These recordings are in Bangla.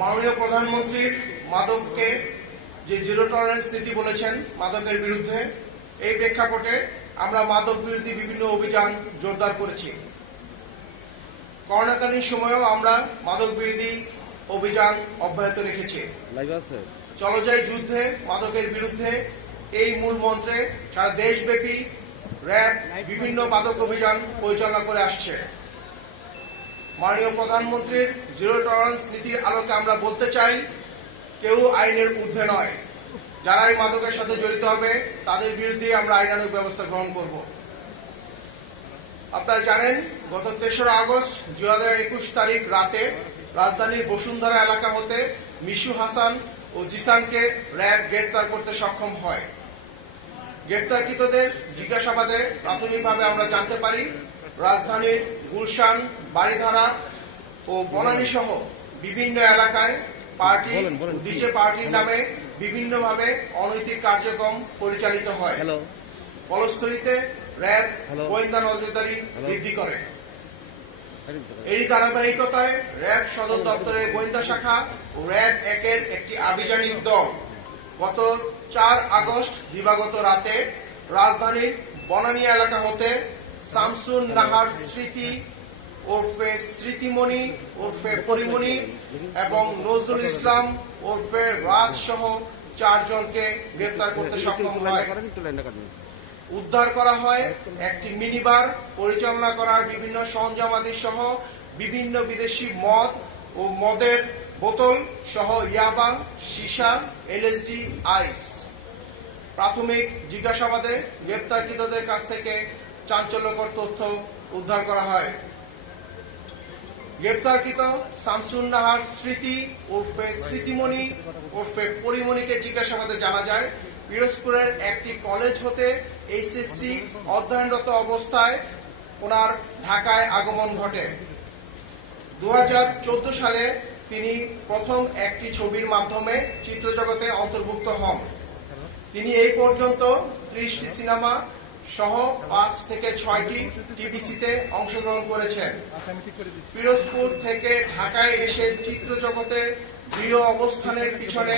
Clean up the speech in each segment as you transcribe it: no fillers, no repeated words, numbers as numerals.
মাননীয় প্রধানমন্ত্রীর মাদককে যে জিরো টলারেন্স নীতি বলেছেন মাদকের বিরুদ্ধে, এই প্রেক্ষাপটে আমরা মাদক বিরোধী বিভিন্ন অভিযান জোরদার করেছি। করোনাকালীন সময়েও আমরা মাদক বিরোধী অভিযান অব্যাহত রেখেছি। চলো যাই যুদ্ধে মাদকের বিরুদ্ধে এই মূল মন্ত্রে সারা দেশব্যাপী র্যাব বিভিন্ন মাদক অভিযান পরিচালনা করে আসছে। মাননীয় প্রধানমন্ত্রীর জিরো টলারেন্স নীতির আলোকে আমরা বলতে চাই, কেউ আইনের ঊর্ধ্বে নয়। যারা এই মাদকের সাথে জড়িত হবে তাদের বিরুদ্ধে আমরা আইনানুগ ব্যবস্থা গ্রহণ করব। আপনারা জানেন, গত ৩রা আগস্ট ২০২১ তারিখ রাতে রাজধানীর বসুন্ধরা এলাকা হতে মিশু হাসান ও জিসানকে র্যাব গ্রেফতার করতে সক্ষম হয়। গ্রেফতারকৃতদের জিজ্ঞাসাবাদে প্রাথমিকভাবে আমরা জানতে পারি, রাজধানীর গুলশান, বাড়িধারা ও বনানী সহ বিভিন্ন এলাকায় পার্টি ডিজে পার্টির নামে বিভিন্নভাবে অনৈতিক কার্যক্রম পরিচালিত হয়। ফলশ্রুতিতে র্যাব গোয়েন্দা নজরদারি বৃদ্ধি করে। এরই ধারাবাহিকতায় র্যাব সদর দপ্তরের গোয়েন্দা শাখা ও র্যাব ১-এর একটি আভিযানিক দল গত ৪ আগস্ট দিবাগত রাতে রাজধানীর বনানী এলাকা হতে শামসুন নাহার স্মৃতি ওরফে স্মৃতিমণি ওরফে পরিমণি এবং নজরুল ইসলাম ওরফে রাজ সহ ৪ জনকে গ্রেফতার করতে সক্ষম হয়। উদ্ধার করা হয় একটি মিনিবার, পরিচালনা করার বিভিন্ন সরঞ্জামাদি সহ বিভিন্ন বিদেশি মদ ও মদের বোতল সহ ইয়াবা, সীসা, এলএসডি, আইস। প্রাথমিক জিজ্ঞাসাবাদে গ্রেফতারকৃতদের কাছ থেকে চাঞ্চল্যকর তথ্য উদ্ধার করা হয়। গ্রেফতারকৃত শামসুন নাহার স্মৃতি ওরফে স্মৃতিমণি ওরফে পরিমণিকে জিজ্ঞাসাবাদে জানা যায়, পিরোজপুরের একটি কলেজ হতে এইচএসসি অধ্যয়নরত অবস্থায় ওনার ঢাকায় আগমন ঘটে। ২০১৪ সালে তিনি প্রথম একটি ছবির মাধ্যমে চিত্রজগতে অন্তর্ভুক্ত হন। তিনি এই পর্যন্ত ৩০টি সিনেমা সহ ৫ থেকে ৬টি টিভিসিতে অংশগ্রহণ করেছেন। পিরোজপুর থেকে ঢাকায় এসে চিত্রজগতে দৃঢ় অবস্থানের পিছনে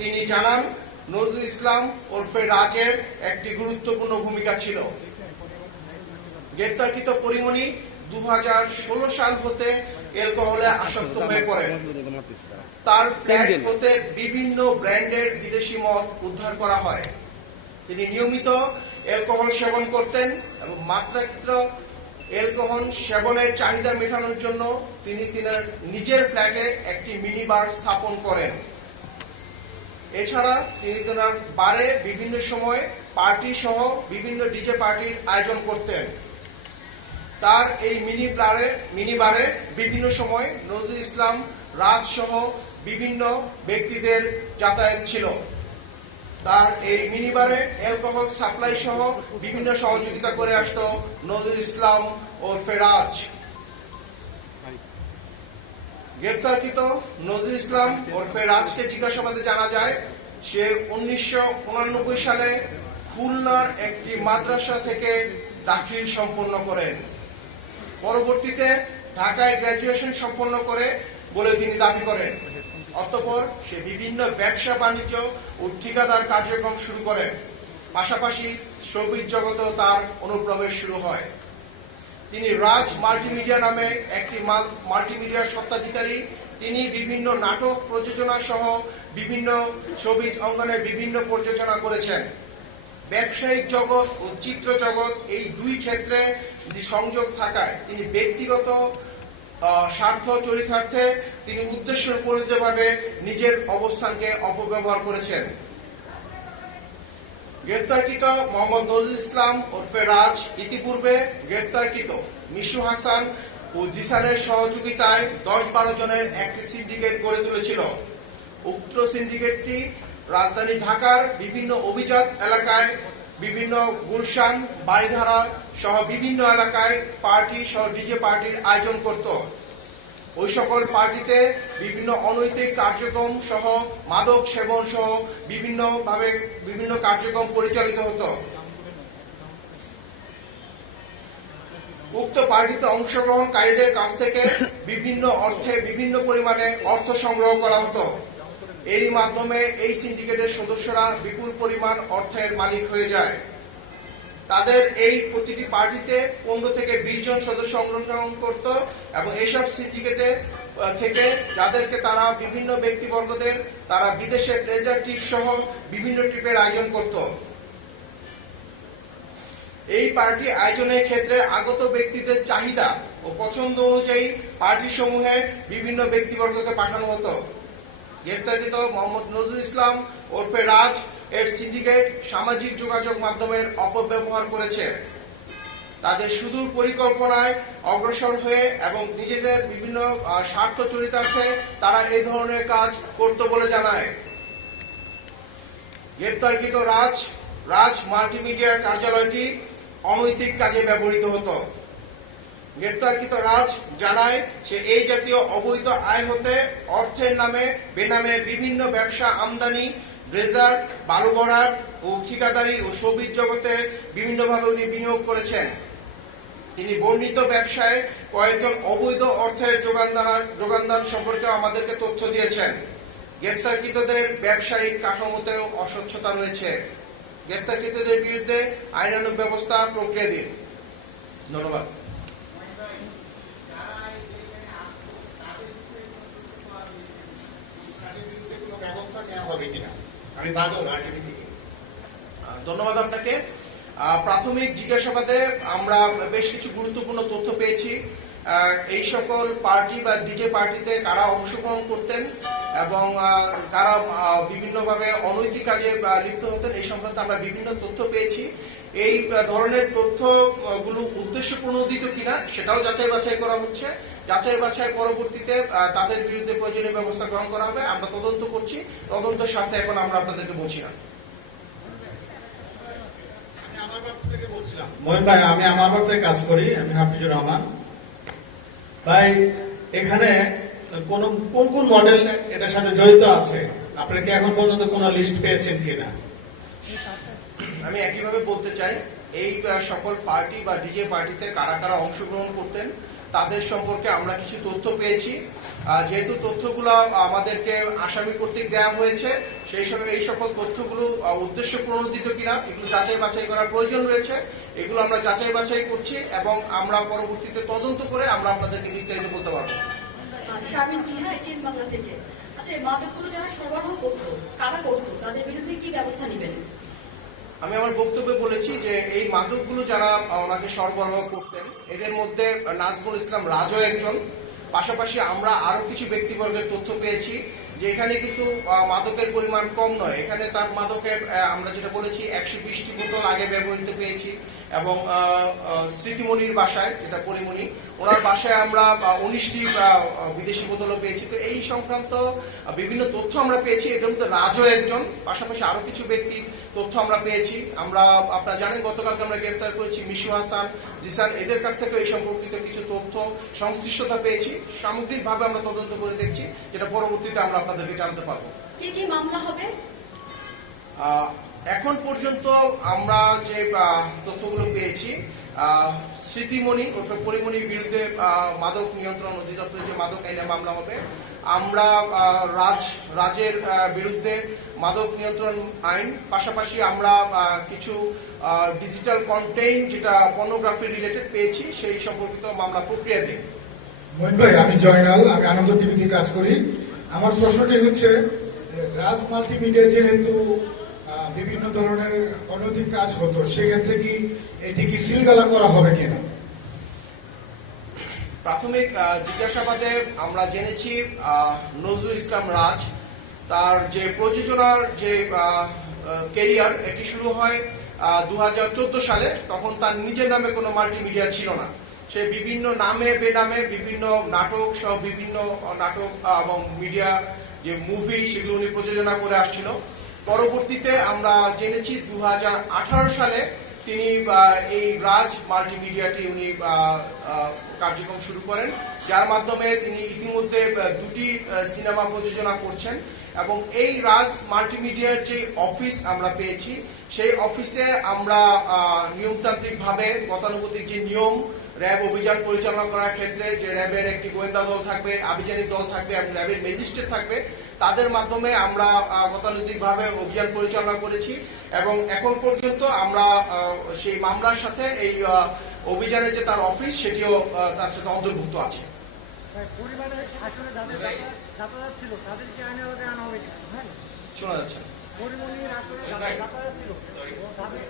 তিনি জানান, নজরুল ইসলাম ওরফে রাজের একটি গুরুত্বপূর্ণ ভূমিকা ছিল। গ্রেফতারকৃত পরিমণি ২০১৬ সাল হতে অ্যালকোহলে আসক্ত হয়ে পড়েন। তার ফ্ল্যাট হতে বিভিন্ন ব্র্যান্ডের বিদেশি মদ উদ্ধার করা হয়। তিনি নিয়মিত অ্যালকোহল সেবন করতেন এবং মাত্রাতিরিক্ত অ্যালকোহল সেবনের চাহিদা মেটানোর জন্য তিনি নিজের ফ্ল্যাটে একটি মিনি বার স্থাপন করেন। এছাড়া তিনি তার বারে বিভিন্ন সময় পার্টি সহ বিভিন্ন ডিজে পার্টির আয়োজন করতেন। তার এই মিনি বারে বিভিন্ন সময় নজরুল ইসলাম, রাজ সহ বিভিন্ন ব্যক্তিদের যাতায়াত ছিল। তার এই মিনিবারে অ্যালকোহল সাপ্লাই সহ বিভিন্ন সহযোগিতা করে আসত নজরুল ইসলাম ও ফেরাজ। গ্রেফতারকৃত নজরুল ইসলাম ও ফেরাজকে জিজ্ঞাসাবাদে জানা যায়, সে ১৯৮৯ সালে খুলনার একটি মাদ্রাসা থেকে দাখিল সম্পন্ন করেন। পরবর্তীতে ঢাকায় গ্র্যাজুয়েশন সম্পন্ন করে বলে তিনি দাবি করেন। অতঃপর সে বিভিন্ন ব্যবসা বাণিজ্য ও ঠিকাদার কার্যক্রম শুরু করেন। পাশাপাশি শোবিজ জগতেও তার অনুপ্রবেশ শুরু হয়। তিনি রাজ মাল্টিমিডিয়া নামে একটি মাল্টিমিডিয়ার স্বত্বাধিকারী। তিনি বিভিন্ন নাটক প্রযোজনা সহ বিভিন্ন শোবিজ অঙ্গনে বিভিন্ন প্রযোজনা করেছেন। ব্যবসায়িক জগৎ ও চিত্র জগৎ এই দুই ক্ষেত্রে সংযোগ থাকায় তিনি ব্যক্তিগত স্বার্থ চরিতার্থে তিনি উদ্দেশ্যপ্রণোদিতভাবে নিজের অবস্থানকে অপব্যবহার করেছেন। গ্রেফতারকৃত মোহাম্মদ নজরুল ইসলাম ওরফে রাজ ইতিপূর্বে গ্রেফতারকৃত মিশু হাসান ও জিসানের সহযোগিতায় ১০-১২ জনের একটি সিন্ডিকেট গড়ে তুলেছিল। উক্ত সিন্ডিকেটটি রাজধানী ঢাকার বিভিন্ন অভিজাত এলাকায়, বিভিন্ন গুলশান, বাড়িধারা সহ বিভিন্ন এলাকায় পার্টি সহ ডিজে পার্টির আয়োজন করত। ওই সকল পার্টিতে বিভিন্ন অনৈতিক কার্যক্রম সহ মাদক সেবন সহ বিভিন্ন কার্যক্রম পরিচালিত হতো। উক্ত পার্টিতে অংশগ্রহণকারীদের কাছ থেকে বিভিন্ন অর্থে বিভিন্ন পরিমাণে অর্থ সংগ্রহ করা হতো। এরই মাধ্যমে এই সিন্ডিকেটের সদস্যরা বিপুল পরিমাণ অর্থের মালিক হয়ে যায়। তাদের এই প্রতিটি পার্টিতে 15 থেকে 20 জন সদস্য অংশগ্রহণ করত এবং এইসব সিন্ডিকেটে থেকে যাদেরকে তারা বিভিন্ন ব্যক্তিবর্গদের তারা বিদেশে প্লেজার ট্রিপ সহ বিভিন্ন ট্রিপের আয়োজন করত। এই পার্টি আয়োজনের ক্ষেত্রে আগত ব্যক্তিদের চাহিদা ও পছন্দ অনুযায়ী পার্টি সমূহে বিভিন্ন ব্যক্তিবর্গকে পাঠানো হতো। গ্রেপ্তারকৃত মোহাম্মদ নজরুল ইসলাম ওরফে রাজ এর সিন্ডিকেট সামাজিক যোগাযোগ মাধ্যমের অপব্যবহার করেছে। তাদের সুদূর পরিকল্পনায় অগ্রসর হয়ে এবং নিজেদের বিভিন্ন স্বার্থ চরিতার্থে তারা এই ধরনের কাজ করত বলে জানায়। গ্রেপ্তারকৃত রাজ মাল্টিমিডিয়ার কার্যালয়টি অনৈতিক কাজে ব্যবহৃত হতো। গ্রেপ্তারকৃত রাজ জানায় সে এই জাতীয় অবৈধ আয় হতে অর্থের নামে বেনামে বিভিন্ন ব্যবসা আমদানি, ড্রেজার, বালু ভরাট ও ঠিকাদারি ও শোবিজ জগতে বিভিন্নভাবে উনি বিনিয়োগ করেছেন। তিনি বর্ণিত ব্যবসায় কয়েকজন অবৈধ অর্থের যোগানদান সম্পর্কে আমাদেরকে তথ্য দিয়েছেন। গ্রেপ্তারকৃতদের ব্যবসায়িক কাঠামোতেও অস্বচ্ছতা রয়েছে। গ্রেপ্তারকৃতদের বিরুদ্ধে আইনানুগ ব্যবস্থা প্রক্রিয়াধীন। ধন্যবাদ। ধন্যবাদ আপনাকে। প্রাথমিক জিজ্ঞাসাবাদে আমরা বেশ কিছু গুরুত্বপূর্ণ তথ্য পেয়েছি। এই সকল পার্টি বা ডিজে পার্টিতে কারা অংশগ্রহণ করতেন এবং কারা বিভিন্নভাবে অনৈতিক কাজে লিপ্ত হতেন এই সংক্রান্ত আমরা বিভিন্ন তথ্য পেয়েছি। এই ধরনের তথ্যগুলো উদ্দেশ্য প্রণোদিত কিনা সেটাও যাচাই বাছাই করা হচ্ছে। যাচাই বাছাই পরবর্তীতে তাদের বিরুদ্ধে প্রয়োজনীয় ব্যবস্থা গ্রহণ করা হবে। আমরা তদন্ত করছি, তদন্তের স্বার্থে এখন আমরা আপনাদেরকে বলছি না। মহিন ভাই, আমি আমার বাড়িতে কাজ করি, আমি হাফিজুর রহমান ভাই। এখানে কোন কোন মডেল এটার সাথে জড়িত আছে আপনারা কি এখন পর্যন্ত কোন লিস্ট পেয়েছেন কিনা? আমি একইভাবে বলতে চাই, এই সকল পার্টি বা ডিজে পার্টিতে কারা কারা অংশগ্রহণ করতেন তাদের সম্পর্কে আমরা কিছু তথ্য পেয়েছি। যেহেতু তথ্যগুলো আমাদেরকে আসামি কর্তৃক দেওয়া হয়েছে, সেই সময় এই সকল তথ্যগুলো উদ্দেশ্য প্রণোদিত কিনা এগুলো যাচাই বাছাই করার প্রয়োজন রয়েছে। এগুলো আমরা যাচাই বাছাই করছি এবং আমরা পরবর্তীতে তদন্ত করে আমরা আপনাদেরকে বিস্তারিত বলতে পারবো। শারমিন প্রিয়া, এটিএন বাংলা থেকে। আচ্ছা, এই মাদকগুলো যারা সরবরাহ করতো, কারা করতো, তাদের বিরুদ্ধে কি ব্যবস্থা নেবেন? আমি আমার বক্তব্যে বলেছি যে এই মাদকগুলো যারা ওনাকে সরবরাহ করতেন এদের মধ্যে নাজমুল ইসলাম রাজও একজন। পাশাপাশি আমরা আরো কিছু ব্যক্তিবর্গের তথ্য পেয়েছি যে এখানে কিন্তু মাদকের পরিমাণ কম নয়। এখানে তার মাদকের আমরা যেটা বলেছি 120টি বোতল আগে ব্যবহৃত পেয়েছি এবং স্মৃতিমণির বাসায়, যেটা পরিমণি, ওনার বাসায় আমরা 19টি বিদেশি বোতলও পেয়েছি। তো এই সংক্রান্ত বিভিন্ন তথ্য আমরা পেয়েছি। এদের মধ্যে রাজও একজন, পাশাপাশি আরো কিছু ব্যক্তির তথ্য আমরা পেয়েছি। আমরা আপনারা জানেন গতকালকে আমরা গ্রেফতার করেছি মিশু হাসান, জিসান, এদের কাছ থেকে এই সম্পর্কিত কিছু তথ্য সংশ্লিষ্টতা পেয়েছি। সামগ্রিকভাবে আমরা তদন্ত করে দেখছি, যেটা পরবর্তীতে আমরা আপনাদেরকে জানতে পারবো। কি কি মামলা হবে? এখন পর্যন্ত আমরা যে তথ্যগুলো পেয়েছি, স্মৃতিমণি ও পরিমণির বিরুদ্ধে মাদক নিয়ন্ত্রণ অধিদপ্তরের যে মাদক আইনে মামলা হবে। আমরা রাজের বিরুদ্ধে মাদক নিয়ন্ত্রণ আইন, পাশাপাশি আমরা কিছু ডিজিটাল কন্টেন্ট যেটা পর্নোগ্রাফি রিলেটেড পেয়েছি, সেই সম্পর্কিত মামলা প্রক্রিয়াধীন। মহিন ভাই, আমি জয়নাল, আমি আনন্দ টিভিতে কাজ করি। আমার প্রশ্নটি হচ্ছে, রাজ মাল্টিমিডিয়া যেহেতু বিভিন্ন ধরনের অনৈতিক কাজ হতো, সেক্ষেত্রে কি এটি কি সিলগালা করা হবে কিনা? প্রাথমিক জিজ্ঞাসাবাদে আমরা জেনেছি নজরুল ইসলাম রাজ তার যে প্রযোজনার যে ক্যারিয়ার এটি শুরু হয় 2014 সালে। তখন তার নিজের নামে কোনো মাল্টিমিডিয়া ছিল না। সে বিভিন্ন নামে বেনামে বিভিন্ন নাটক সহ বিভিন্ন নাটক এবং মিডিয়া যে মুভি সেগুলো উনি প্রযোজনা করে আসছিল। পরবর্তীতে আমরা জেনেছি 2018 সালে তিনি এই রাজ মাল্টিমিডিয়াটি উনি কার্যক্রম শুরু করেন, যার মাধ্যমে তিনি ইতিমধ্যে 2টি সিনেমা প্রযোজনা করছেন। এবং এই রাজ মাল্টিমিডিয়ার যে অফিস আমরা পেয়েছি, সেই অফিসে আমরা নিয়মতান্ত্রিকভাবে গতানুগতিক যে নিয়ম র্যাব অভিযান পরিচালনা করার ক্ষেত্রে যে র্যাবের একটি গোয়েন্দা দল থাকবে, আভিযানিক দল থাকবে এবং র্যাবের ম্যাজিস্ট্রেট থাকবে, তাদের মাধ্যমে আমরা গতানুগতিকভাবে অভিযান পরিচালনা করেছি এবং এখন পর্যন্ত আমরা সেই মামলার সাথে এই অভিযানের যে তার অফিস সেটিও তার সাথে অন্তর্ভুক্ত আছে। পরিবারের আসলে যাদের যাতায়াত ছিল তাদেরকে আইনের আওতায় আনা হবে কিনা? হ্যাঁ, শোনা যাচ্ছে। পরিমণির আসলে যাতায়াত ছিল তাদের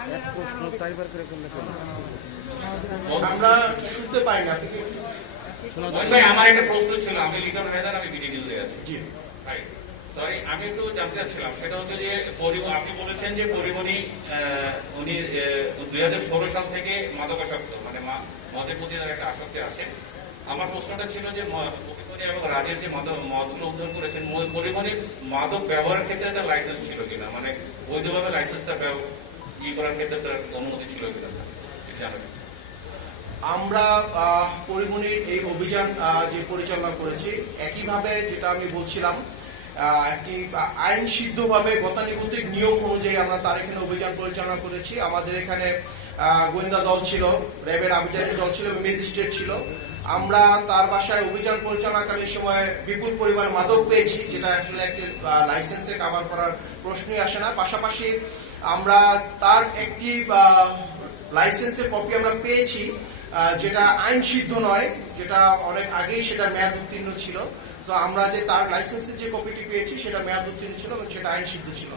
আইনের আওতায় আনা হবে কিনা? আমরা শুনতে পাই না। ভাই আমার একটা প্রশ্ন ছিল, আমি লিটন হায়দার, আমি বিডি নিউজে আছি। জি ভাই সরি, আমি একটু জানতে চাচ্ছিলাম, সেটা হচ্ছে যে আপনি বলেছেন যে পরিমণি উনি 2016 সাল থেকে মাদকাসক্ত, মানে মদের প্রতি তার একটা আসক্তি আছে। আমার প্রশ্নটা ছিল যে পরিমণি এবং রাজের যে মদগুলো উদ্ধার করেছেন, পরিমণির মাদক ব্যবহারের ক্ষেত্রে তার লাইসেন্স ছিল কিনা, মানে বৈধভাবে লাইসেন্সটা করার ক্ষেত্রে তার অনুমতি ছিল কিনা, এটা জানাবেন। আমরা পরিমণির এই অভিযান যে পরিচালনা করেছি, একইভাবে যেটা আমি বলছিলাম, একটি আইন সিদ্ধভাবে গতানুগতিক নিয়ম অনুযায়ী আমরা তার এখানে অভিযান পরিচালনা করেছি। আমাদের এখানে গোয়েন্দা দল ছিল, র্যাবের আভিযানিক দল ছিল, ম্যাজিস্ট্রেট ছিল। আমরা তার বাসায় অভিযান পরিচালনাকালীন সময় বিপুল পরিমাণ মাদক পেয়েছি, যেটা আসলে একটি লাইসেন্সে কভার করার প্রশ্নই আসে না। পাশাপাশি আমরা তার একটি লাইসেন্সের কপি আমরা পেয়েছি, যেটা আইন সিদ্ধ নয়, যেটা অনেক আগেই সেটা মেয়াদ উত্তীর্ণ ছিল। তো আমরা যে তার লাইসেন্সের যে কপিটি পেয়েছি সেটা মেয়াদ উত্তীর্ণ ছিল এবং সেটা আইন সিদ্ধ ছিল।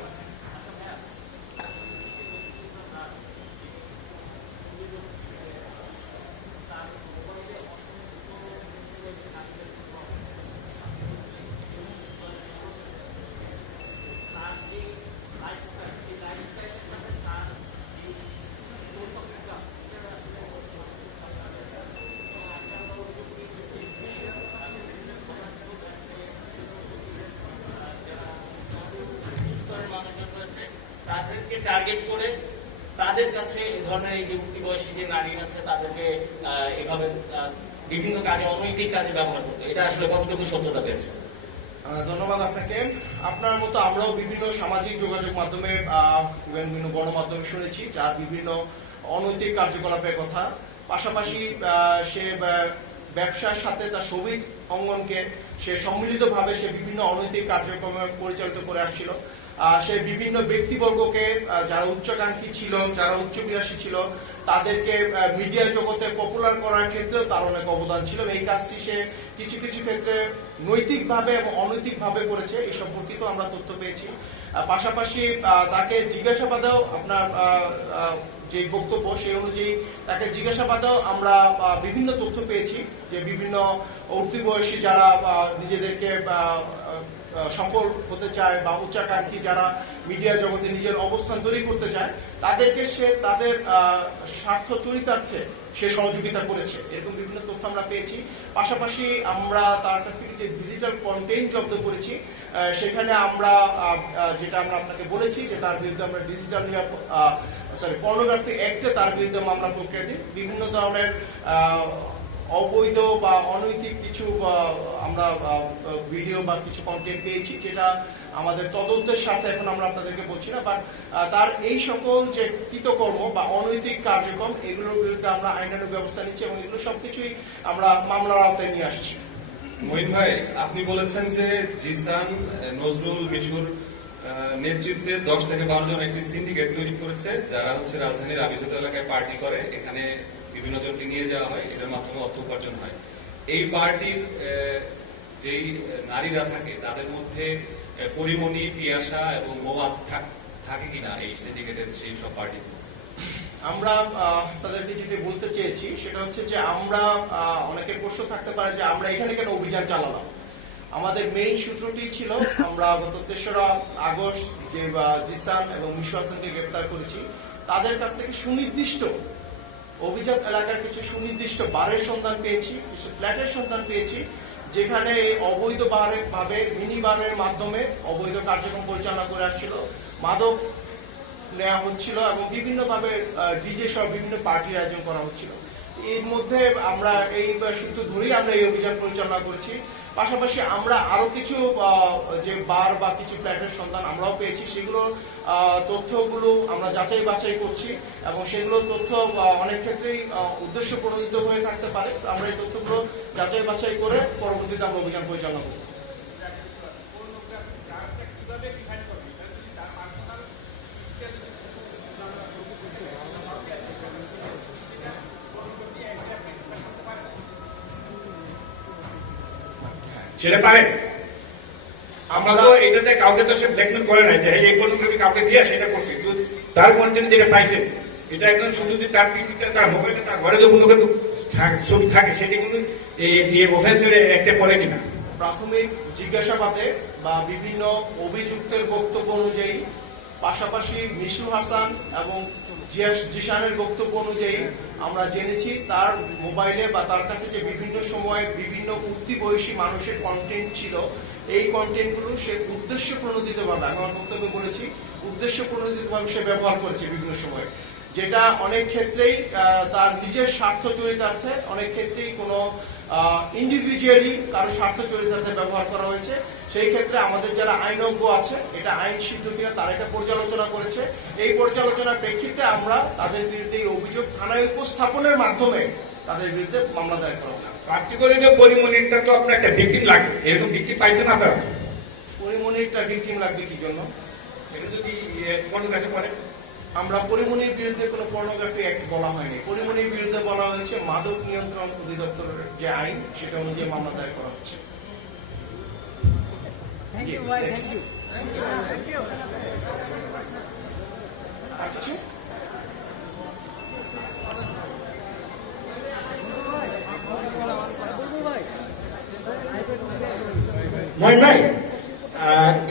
তাদেরকে টার্গেট করে তাদের কাছে এই ধরনের এই যে উঠতি বয়সী যে নারী আছে তাদেরকে এভাবে বিভিন্ন কাজে, অনৈতিক কাজে ব্যবহার করতে, এটা আসলে কতটুকু সত্যতা পেয়েছে? ধন্যবাদ আপনাকে। আপনার মতো আমরাও বিভিন্ন সামাজিক যোগাযোগ মাধ্যমে, বিভিন্ন গণমাধ্যমে শুনেছি যার বিভিন্ন অনৈতিক কার্যকলাপের কথা। পাশাপাশি সে ব্যবসার সাথে তার শ্রমিক অঙ্গনকে সে সম্মিলিতভাবে সে বিভিন্ন অনৈতিক কার্যক্রম পরিচালিত করে আসছিল। সে বিভিন্ন ব্যক্তিবর্গকে, যারা উচ্চাকাঙ্ক্ষী ছিল, যারা উচ্চবিলাসী ছিল, তাদেরকে মিডিয়া জগতে পপুলার করার ক্ষেত্রেও তার অনেক অবদান ছিল। এই কাজটি সে কিছু কিছু ক্ষেত্রে নৈতিকভাবে এবং অনৈতিকভাবে করেছে, এই সম্পর্কিত আমরা তথ্য পেয়েছি। পাশাপাশি তাকে জিজ্ঞাসাবাদেও আপনার যে বক্তব্য সেই অনুযায়ী তাকে জিজ্ঞাসাবাদেও আমরা বিভিন্ন তথ্য পেয়েছি, যে বিভিন্ন উঠতি বয়সী যারা নিজেদেরকে সফল হতে চায় বা উচ্চাকাঙ্ক্ষী যারা মিডিয়া জগতে নিজের অবস্থান তৈরি করতে চায়, তাদেরকে সে তাদের স্বার্থ চরিতার্থে সে সহযোগিতা করেছে, এরকম বিভিন্ন তথ্য আমরা পেয়েছি। পাশাপাশি আমরা তার কাছ থেকে যে ডিজিটাল কন্টেন্ট জব্দ করেছি, সেখানে আমরা যেটা আমরা আপনাকে বলেছি যে তার বিরুদ্ধে আমরা ডিজিটাল পর্নোগ্রাফি অ্যাক্টে তার বিরুদ্ধে মামলা প্রক্রিয়া দিই। বিভিন্ন ধরনের অবৈধ বা অনৈতিক কিছু আমরা ভিডিও বা কিছু কন্টেন্ট পেয়েছি, যেটা আমাদের তদন্তের সাথে এখন আমরা আপনাদেরকে বলছি না, বাট তার এই সকল যে কৃতকর্ম বা অনৈতিক কার্যক্রম, এগুলোর বিরুদ্ধে আমরা আইনানুগ ব্যবস্থা নিচ্ছি এবং এগুলো সবকিছুই আমরা মামলার আওতায় নিয়ে আসছি। মঈন ভাই, আপনি বলেছেন যে জিসান, নজরুল, মিশুর নেতৃত্বে 10 থেকে 12 জন একটি সিন্ডিকেট তৈরি করেছে, যারা হচ্ছে রাজধানীর আবিজাত এলাকায় পার্টি করে, এখানে বিভিন্ন জনকে নিয়ে যাওয়া হয়, এটার মাধ্যমে অর্থ উপার্জন হয়। এই পার্টির যেই নারীরা থাকে তাদের মধ্যে পরিমণি, পিয়াসা এবং মৌয়াদ থাকে কিনা এই সিন্ডিকেটের সেই সব পার্টি? আমরা তাদেরকে যেটি বলতে চেয়েছি সেটা হচ্ছে যে আমরা অনেকের প্রশ্ন থাকতে পারে যে আমরা এখানে কেন অভিযান চালালাম। আমাদের মেইন সূত্রটি ছিল, আমরা গত 3রা আগস্ট যে জিসান এবং মিশু হাসানকে গ্রেপ্তার করেছি, তাদের কাছ থেকে সুনির্দিষ্ট অভিজাত এলাকার কিছু সুনির্দিষ্ট বারের সন্ধান পেয়েছি, কিছু ফ্ল্যাটের সন্ধান পেয়েছি, যেখানে অবৈধ ভাবে মিনি বারের মাধ্যমে অবৈধ কার্যক্রম পরিচালনা করে আসছিল, মাদক নেওয়া হচ্ছিল এবং বিভিন্নভাবে ডিজে সহ বিভিন্ন পার্টির আয়োজন করা হচ্ছিল। এর মধ্যে আমরা এই সূত্র ধরেই আমরা এই অভিযান পরিচালনা করছি। পাশাপাশি আমরা আরো কিছু যে বার বা কিছু ফ্ল্যাটের সন্ধান আমরাও পেয়েছি, সেগুলো তথ্যগুলো আমরা যাচাই বাছাই করছি এবং সেগুলো তথ্য অনেক ক্ষেত্রেই উদ্দেশ্য প্রণোদিত হয়ে থাকতে পারে। আমরা এই তথ্যগুলো যাচাই বাছাই করে পরবর্তীতে আমরা অভিযান পরিচালনা করব। সেটা পারে। আমরা তো এটাতে কাউকে তো সে ব্ল্যাকমেল করে নাই যে এই পণ্যগুলো কাউকে দিয়ে সেটা করছে, কিন্তু তার কন্টেন্ট যেটা পাইছে এটা একদম শুধু যে তার পিসিতে তার মোবাইলে তার ঘরে যে কোনো কিন্তু ছবি থাকে সেটি কিন্তু এই অফেন্সের একটা পড়ে কিনা। প্রাথমিক জিজ্ঞাসাবাদে বা বিভিন্ন অভিযুক্তের বক্তব্য অনুযায়ী, পাশাপাশি মিশু হাসান এবং জিশানের বক্তব্য অনুযায়ী আমরা জেনেছি তার মোবাইলে বা তার কাছে যে বিভিন্ন সময় বিভিন্ন উক্তি বয়সী মানুষের কন্টেন্ট ছিল, এই কন্টেন্টগুলো সে উদ্দেশ্য প্রণোদিতভাবে, আমি আমার বক্তব্যে বলেছি উদ্দেশ্য প্রণোদিতভাবে সে ব্যবহার করেছে বিভিন্ন সময়, যেটা অনেক ক্ষেত্রেই তার নিজের স্বার্থ চরিতার্থে, অনেক ক্ষেত্রেই কোনো ইন্ডিভিজুয়ালি কারো স্বার্থ চরিতার্থে ব্যবহার করা হয়েছে। সেই ক্ষেত্রে আমাদের যারা আইনজ্ঞ আছে, এটা আইন সিদ্ধ কিনা তারা এটা পর্যালোচনা করেছে। এই পর্যালোচনার প্রেক্ষিতে আমরা তাদের বিরুদ্ধে এই অভিযোগ থানায় উপস্থাপনের মাধ্যমে তাদের বিরুদ্ধে মামলা দায়ের করা হবে। পার্টিকুলারলি পরিমণিটা তো আপনার একটা ভিকটিম লাগবে, এরকম ভিকটিম পাইছেন আপনারা? পরিমণিরটা ভিকটিম লাগবে কি জন্য? এটা যদি কোনো কাছে পড়ে, আমরা পরিমণির বিরুদ্ধে কোনো পর্নোগ্রাফি অ্যাক্ট বলা হয়নি। পরিমণির বিরুদ্ধে বলা হয়েছে মাদক নিয়ন্ত্রণ অধিদপ্তরের যে আইন, সেটা অনুযায়ী মামলা দায়ের করা হচ্ছে। থ্যাংক ইউ ভাই, থ্যাংক ইউ। আর কিছু? মহিন ভাই,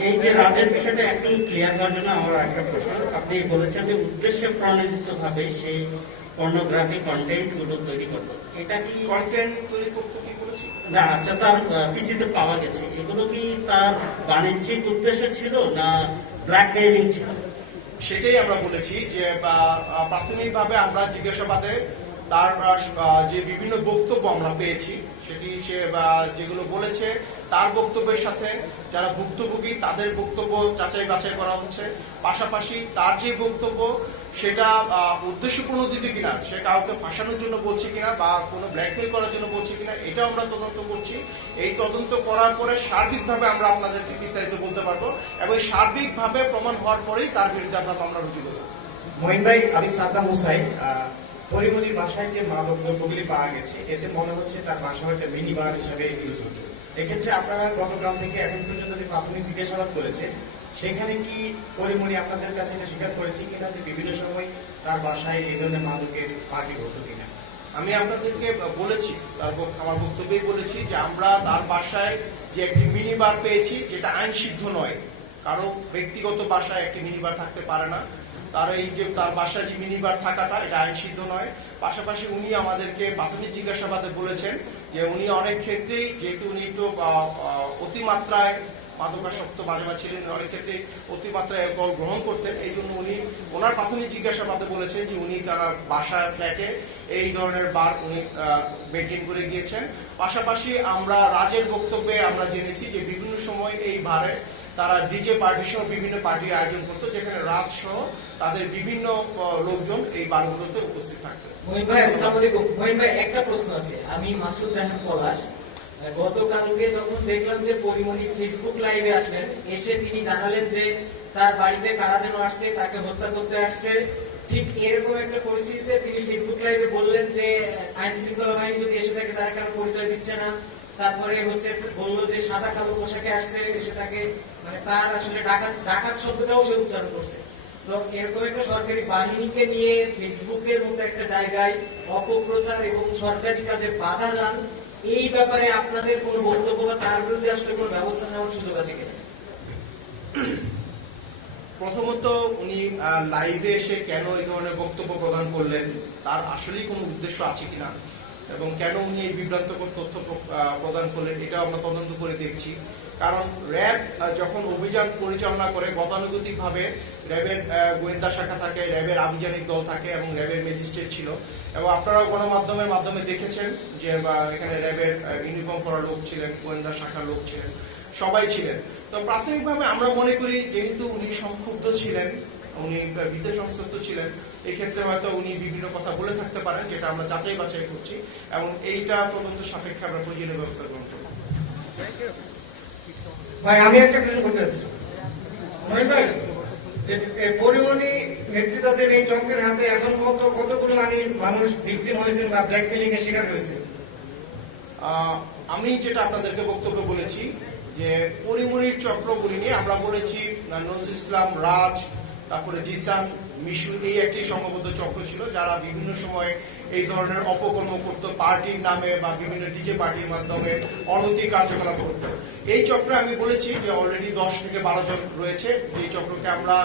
এই যে রাজের বিষয়টা একটু ক্লিয়ার হওয়ার জন্য আমার একটা প্রশ্ন। আপনি বলেছেন যে উদ্দেশ্যে প্রণোদিত ভাবে সেই পর্নোগ্রাফি কন্টেন্ট গুলো তৈরি করতো, এটা কি কন্টেন্ট তৈরি করতে কি করেছি? না? আচ্ছা, তার পিসিতে পাওয়া গেছে, এগুলো কি তার বাণিজ্যিক উদ্দেশ্য ছিল না ব্ল্যাকমেইলিং ছিল? সেটাই আমরা বলেছি যে প্রাথমিকভাবে আমরা জিজ্ঞাসাবাদে তার যে বিভিন্ন বক্তব্য আমরা পেয়েছি, সেটি সে যেগুলো বলেছে তার বক্তব্যের সাথে যারা ভুক্তভোগী তাদের বক্তব্য যাচাই বাছাই করা হচ্ছে। পাশাপাশি তার যে বক্তব্য সেটা উদ্দেশ্য প্রণোদিত কিনা, সে কাউকে ফাঁসানোর জন্য বলছে কিনা বা কোনো ব্ল্যাকমেল করার জন্য বলছে কিনা, এটাও আমরা তদন্ত করছি। এই তদন্ত করার পরে সার্বিকভাবে আমরা আপনাদেরকে বিস্তারিত বলতে পারবো এবং সার্বিকভাবে প্রমাণ হওয়ার পরেই তার বিরুদ্ধে আমরা মামলা রুজু করবো। মহিন ভাই, আমি সাদ্দাম হুসাইন। পরিমণির বাসায় যে মাদক দ্রব্যগুলি পাওয়া গেছে, এতে মনে হচ্ছে তার বাসা একটা মিনি বার হিসাবে ইউজ হতো। এক্ষেত্রে আপনারা গতকাল থেকে এখন পর্যন্ত যে প্রাথমিক জিজ্ঞাসাবাদ করেছে, সেখানে কি পরিমণি আপনাদের কাছে এটা স্বীকার করেছে কিনা যে বিভিন্ন সময় তার বাসায় এই ধরনের মাদকের পার্টি হতো কিনা? আমি আপনাদেরকে বলেছি, আমার বক্তব্যেই বলেছি যে আমরা তার বাসায় যে একটি মিনি বার পেয়েছি, যেটা আইন সিদ্ধ নয়। কারো ব্যক্তিগত বাসায় একটি মিনি বার থাকতে পারে না। তার এই যে তার বাসায় যে মিনি বার থাকাটা, এটা আইন সিদ্ধ নয়। পাশাপাশি উনি আমাদেরকে প্রাথমিক জিজ্ঞাসাবাদে বলেছেন যে উনি অনেক ক্ষেত্রেই, যেহেতু উনি একটু অতিমাত্রায় মাদকাসক্ত বাজেবা ছিলেন, অনেক ক্ষেত্রে অতিমাত্রায় অ্যালকোহল গ্রহণ করতেন, এই জন্য উনি ওনার প্রাথমিক জিজ্ঞাসাবাদে বলেছেন যে উনি তার বাসার ফ্ল্যাটে এই ধরনের বার উনি মেনটেন করে গিয়েছেন। পাশাপাশি আমরা রাজের বক্তব্যে আমরা জেনেছি যে বিভিন্ন সময় এই বারে তারা ডিজে পার্টি সহ বিভিন্ন পার্টি আয়োজন করতো, যেখানে রাত সহ তাদের বিভিন্ন লোকজন এই বারগুলোতে উপস্থিত থাকতো। মহিন ভাই, আসসালামু আলাইকুম। মহিন ভাই, একটা প্রশ্ন আছে। আমি মাসুদ রাহান পলাশ। গতকালকে যখন দেখলাম যে পরিমণি ফেসবুক লাইভে আসলেন, এসে তিনি জানালেন যে তার বাড়িতে কারা যেন আসছে, তাকে হত্যা করতে আসছে। ঠিক এরকম একটা পরিস্থিতিতে তিনি ফেসবুক লাইভে বললেন যে আইন শৃঙ্খলা বাহিনী যদি এসে থাকে তারা কারো পরিচয় দিচ্ছে না। তারপরে বললো যে সাদা কালো পোশাকে আসছে, এসে তাকে মানে তার আসলে ডাকাত শব্দটাও সে উচ্চারণ করছে। তো এরকম একটা সরকারি বাহিনীকে নিয়ে ফেসবুকের মতো একটা জায়গায় অপপ্রচার এবং সরকারি কাজে বাধা দান, এই ব্যাপারে আপনাদের কোন বক্তব্য বা তার বিরুদ্ধে আসলে কোন ব্যবস্থা নেওয়ার সুযোগ আছে কিনা? প্রথমত, উনি লাইভে এসে কেন এই ধরনের বক্তব্য প্রদান করলেন, তার আসলেই কোনো উদ্দেশ্য আছে কিনা এবং কেন উনি এই বিভ্রান্তকর তথ্য প্রদান করলেন, এটা আমরা তদন্ত করে দেখছি। কারণ র্যাব যখন অভিযান পরিচালনা করে গতানুগতিকভাবে র্যাবের গোয়েন্দা শাখা থাকে, র্যাবের আভিযানিক দল থাকে এবং র্যাবের ম্যাজিস্ট্রেট ছিল, এবং আপনারাও গণমাধ্যমের মাধ্যমে দেখেছেন যে এখানে র্যাবের ইউনিফর্ম পরা লোক ছিলেন, গোয়েন্দা শাখার লোক ছিলেন, সবাই ছিলেন। তো প্রাথমিকভাবে আমরা মনে করি যেহেতু উনি সংক্ষুব্ধ ছিলেন, উনি ভীত সংস্কৃত ছিলেন, এই ক্ষেত্রে হয়তো উনি বিভিন্ন কথা বলে থাকতে পারেন, যেটা আমরা যাচাই বাছাই করছি এবং এইটা তদন্ত সাপেক্ষে আমরা প্রয়োজনীয় ব্যবস্থা গ্রহণ করব। ভাই আমি একটা প্রশ্ন করতে চাচ্ছি, মহিন ভাই, যে পরিমণি নেতৃত্বাধীন এই চক্রের হাতে এখন কতগুলো মানুষ ভিকটিম হয়েছেন বা ব্ল্যাকমেলিং এর শিকার হয়েছে? আমি যেটা আপনাদেরকে বক্তব্য বলেছি যে পরিমণির চক্র বলিনি, আমরা বলেছি নজরুল ইসলাম, রাজ, তারপরে জিসান, মিশু, এই একটি সংঘবদ্ধ চক্র ছিল যারা বিভিন্ন সময় এই ধরনের অপকর্ম করতো, পার্টির নামে বা বিভিন্ন ডিজে পার্টির মাধ্যমে অনৈতিক কার্যকলাপ করতো। এই চক্রে আমি বলেছি যে অলরেডি 10 থেকে 12 জন রয়েছে। এই চক্রকে আমরা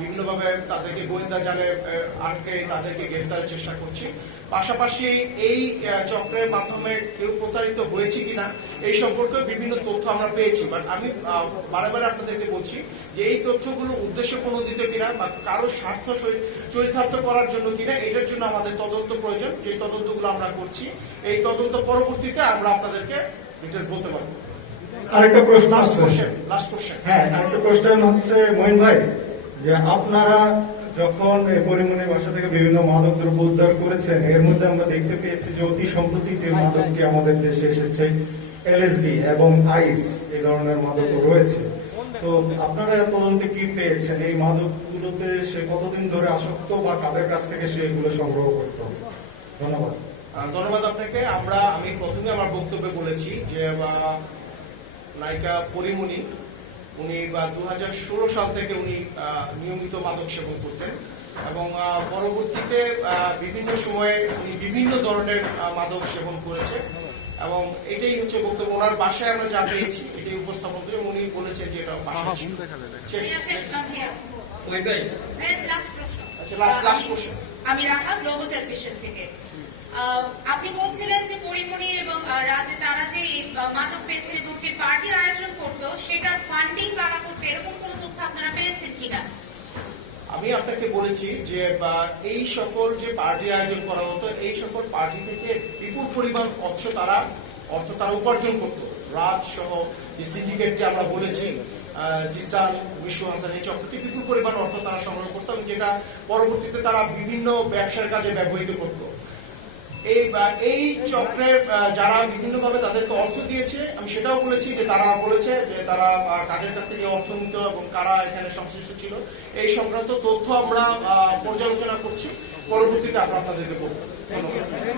বিভিন্নভাবে তাদেরকে গোয়েন্দা জালে আটকে তাদেরকে গ্রেফতারের চেষ্টা করছি। পাশাপাশি এই চক্রের মাধ্যমে কেউ প্রতারিত হয়েছে কিনা এই সম্পর্কে বিভিন্ন তথ্য আমরা পেয়েছি, বাট আমি বারে আপনাদেরকে বলছি যে এই তথ্যগুলো উদ্দেশ্য প্রণোদিত কিনা বা কারো স্বার্থ চরিতার্থ করার জন্য কিনা, এটার জন্য আমাদের তদন্ত প্রয়োজন। এই তদন্তগুলো আমরা করছি, এই তদন্ত পরবর্তীতে আমরা আপনাদেরকে ডিটেলস বলতে পারবো। আরেকটা প্রশ্ন, লাস্ট কোশ্চেন। হ্যাঁ, আরেকটা কোশ্চেন হচ্ছে মহিন ভাই, যে আপনারা যখন এই পরিমণির বাসা থেকে বিভিন্ন মাদক দ্রব্য উদ্ধার করেছেন, এর মধ্যে আমরা দেখতে পেয়েছি যে অতি সম্প্রতি যে মাদকটি আমাদের দেশে এসেছে এলএসডি এবং আইস, এই ধরনের মাদক রয়েছে। তো আপনারা তদন্তে কি পেয়েছেন? এই মাদকগুলোতে সে কতদিন ধরে আসক্ত বা কাদের কাছ থেকে সে এগুলো সংগ্রহ করত? ধন্যবাদ। ধন্যবাদ আপনাকে। আমি প্রথমে আমার বক্তব্যে বলেছি যে নায়িকা পরিমণি উনি 2016 সাল থেকে উনি নিয়মিত মাদক সেবন করতেন এবং পরবর্তীতে বিভিন্ন সময়ে উনি বিভিন্ন ধরনের মাদক সেবন করেছে এবং এটাই হচ্ছে বক্তব্য। ওনার বাসায় আমরা যা পেয়েছি এটাই উপস্থাপন করে উনি বলেছেন যে এটা বাসায় ছিল। Last question. আমি রাখা গ্লোবাল টেলিভিশন থেকে। আপনি বলছিলেন যে পরিমণি এবং রাজে তারা যে মাদক পেয়েছেন এবং যে পার্টির আয়োজন করতো সেটার ফান্ডিং কারা করতো, এরকম কোন তথ্য আপনারা পেয়েছেন কিনা? আমি আপনাকে বলেছি যে এই সকল যে পার্টি আয়োজন করা হতো, এই সকল পার্টি থেকে বিপুল পরিমাণ অর্থ তারা উপার্জন করত। রাজ সহ যে সিন্ডিকেটটি আমরা বলেছি, জিসান, মিশু, হাসান, এই চক্রটি বিপুল পরিমাণ অর্থ তারা সংগ্রহ করত এবং যেটা পরবর্তীতে তারা বিভিন্ন ব্যবসার কাজে ব্যবহৃত করত। এই চক্রের যারা বিভিন্নভাবে তাদেরকে অর্থ দিয়েছে, আমি সেটাও বলেছি যে তারা বলেছে যে তারা কাজের কাছ থেকে অর্থ নিত এবং কারা এখানে সংশ্লিষ্ট ছিল, এই সংক্রান্ত তথ্য আমরা পর্যালোচনা করছি, পরবর্তীতে আমরা আপনাদেরকে বলবো। ধন্যবাদ।